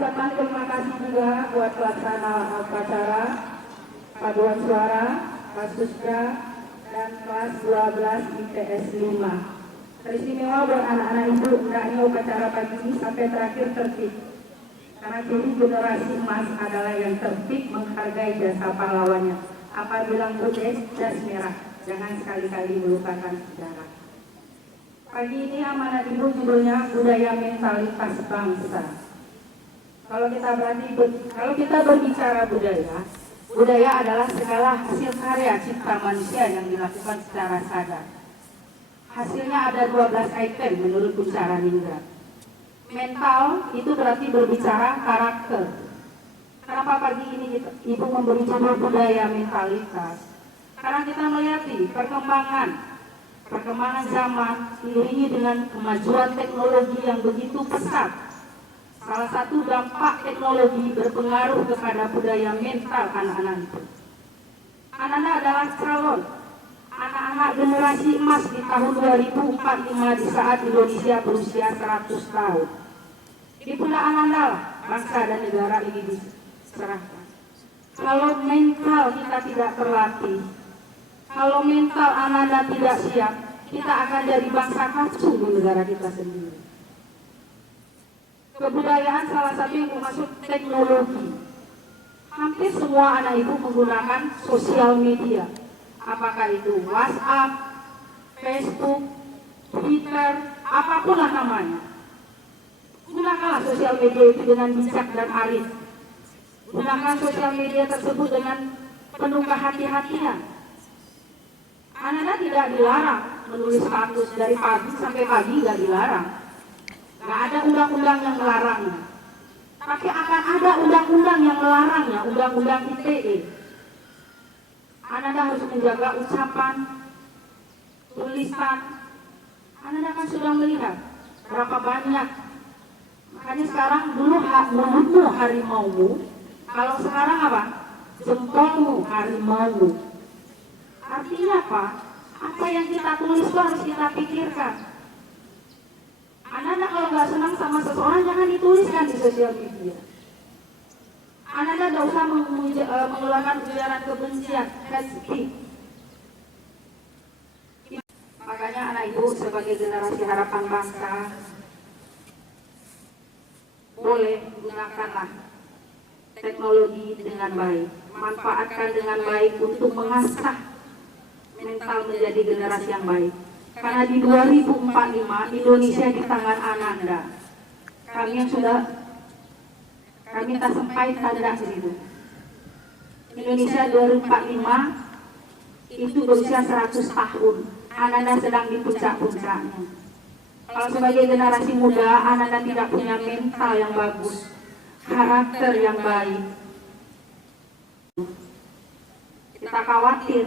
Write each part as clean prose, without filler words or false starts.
ucapan terima kasih juga buat pelaksana acara paduan suara, Kasuska, dan kelas 12 IPS 5. Teristimewa buat anak-anak ibu, hendaknya upacara pagi ini sampai terakhir tertib. Karena ciri generasi emas adalah yang tertib, menghargai jasa pahlawannya. Apa bilang putih, jas merah. Jangan sekali-kali melupakan sejarah. Pagi ini amanat ibu judulnya budaya mentalitas bangsa. Kalau kita berbicara budaya adalah segala hasil karya cipta manusia yang dilakukan secara sadar. Hasilnya ada 12 item menurut bicara Ningrat. Mental itu berarti berbicara karakter. Kenapa pagi ini ibu memberi judul budaya mentalitas? Karena kita melihat perkembangan zaman diiringi dengan kemajuan teknologi yang begitu pesat. Salah satu dampak teknologi berpengaruh kepada budaya mental anak-anak itu. Anak-anak adalah calon anak-anak generasi emas di tahun 2045 di saat Indonesia berusia 100 tahun. Di pundak anak-anak bangsa dan negara ini diserahkan. Kalau mental kita tidak terlatih, kalau mental anak-anak tidak siap, kita akan jadi bangsa kacung di negara kita sendiri. Kebudayaan salah satu yang termasuk teknologi. Hampir semua anak ibu menggunakan sosial media. Apakah itu WhatsApp, Facebook, Twitter, apapun lah namanya. Gunakanlah sosial media itu dengan bijak dan arif. Gunakan sosial media tersebut dengan penuh kehati-hatian. Anak-anak tidak dilarang menulis status dari pagi sampai pagi, tidak dilarang. Nggak ada undang-undang yang melarangnya. Tapi akan ada undang-undang yang melarangnya, undang-undang ITE. Anak-anak harus menjaga ucapan, tulisan. Anak-anak kan sudah melihat berapa banyak. Makanya sekarang dulu mulutmu harimaumu, kalau sekarang apa? Jempolmu harimaumu. Artinya apa? Apa yang kita tulis itu harus kita pikirkan. Anak-anak kalau nggak senang sama seseorang jangan dituliskan di sosial media. Anak-anak tidak usah mengeluarkan ujaran kebencian, hate speech. Makanya anak ibu sebagai generasi harapan bangsa, boleh gunakanlah teknologi dengan baik, manfaatkan dengan baik untuk mengasah mental menjadi generasi yang baik. Karena di 2045 Indonesia di tangan Ananda. Kami tak sampai tanda di situ. Indonesia 2045 itu berusia 100 tahun. Ananda sedang di puncak-puncaknya. Kalau sebagai generasi muda, Ananda tidak punya mental yang bagus, karakter yang baik. Kita khawatir.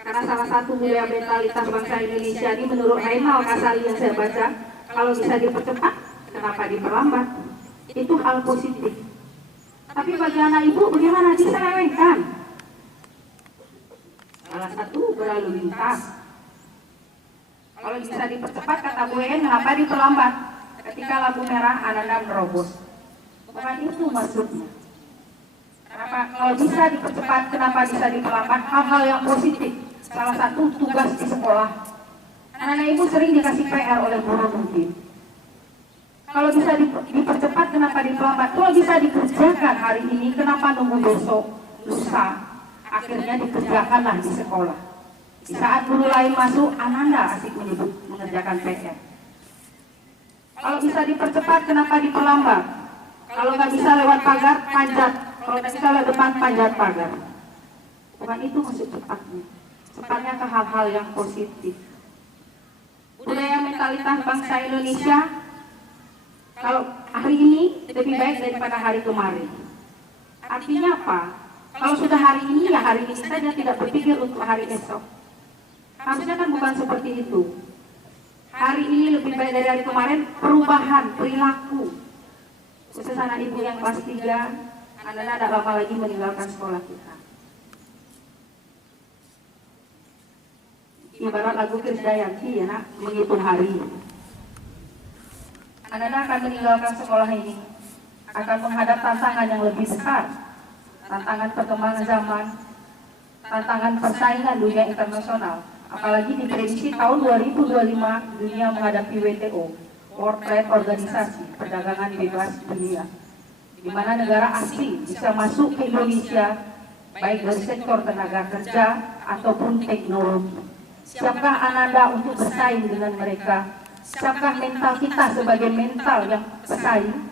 Karena salah satu budaya mentalitas bangsa Indonesia ini menurut Rainal Kasali yang saya baca, kalau bisa dipercepat, kenapa diperlambat? Itu hal positif. Tapi bagi anak ibu, bagaimana diselewengkan? Salah satu berlalu lintas. Kalau bisa dipercepat, kata Bu En, kenapa diperlambat? Ketika lampu merah, anak-anak menerobos. Bukan itu maksudnya. Kenapa? Kalau bisa dipercepat, kenapa bisa diperlambat? Hal-hal yang positif. Salah satu tugas di sekolah. Anak-anak ibu sering dikasih PR oleh guru mungkin. Kalau bisa dipercepat, kenapa diperlambat? Kalau bisa dikerjakan hari ini, kenapa nunggu besok, lusa? Akhirnya dikerjakanlah di sekolah. Di saat guru lain masuk, Ananda asik menyebut mengerjakan PR. Kalau bisa dipercepat, kenapa diperlambat? Kalau nggak bisa lewat pagar, panjat. Kalau nggak bisa lewat depan, panjat pagar. Bukan itu maksud cepatnya. Cepatnya ke hal-hal yang positif. Budaya mentalitas bangsa Indonesia, kalau hari ini lebih baik daripada hari kemarin. Artinya apa? Kalau sudah hari ini, ya hari ini saja, tidak berpikir untuk hari esok. Harusnya kan bukan seperti itu. Hari ini lebih baik dari hari kemarin, perubahan perilaku. Khusus anak ibu yang kelas 3, anak-anak tidak lama lagi meninggalkan sekolah kita. Ibarat lagu Krisdayanti ya nak, menghitung hari. Anak-anak akan meninggalkan sekolah ini. akan menghadap tantangan yang lebih besar, tantangan perkembangan zaman, tantangan persaingan dunia internasional. Apalagi diprediksi tahun 2025 dunia menghadapi WTO, World Trade Organization, perdagangan bebas dunia, di mana negara asing bisa masuk ke Indonesia baik dari sektor tenaga kerja ataupun teknologi. Siapkah Ananda untuk bersaing dengan mereka? Siapkah mental kita sebagai mental yang bersaing?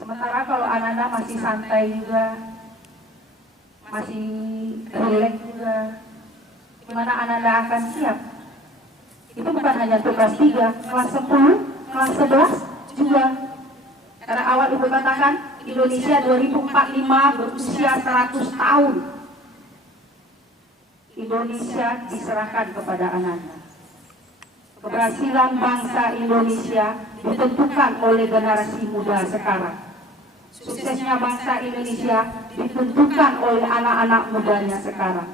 Sementara kalau Ananda masih santai juga, masih relax juga, gimana Ananda akan siap? Itu bukan hanya untuk kelas 3, kelas 10, kelas 11 juga. Karena awal Ibu katakan Indonesia 2045 berusia 100 tahun. Indonesia diserahkan kepada Ananda. Keberhasilan bangsa Indonesia ditentukan oleh generasi muda sekarang. Suksesnya bangsa Indonesia ditentukan oleh anak-anak mudanya sekarang.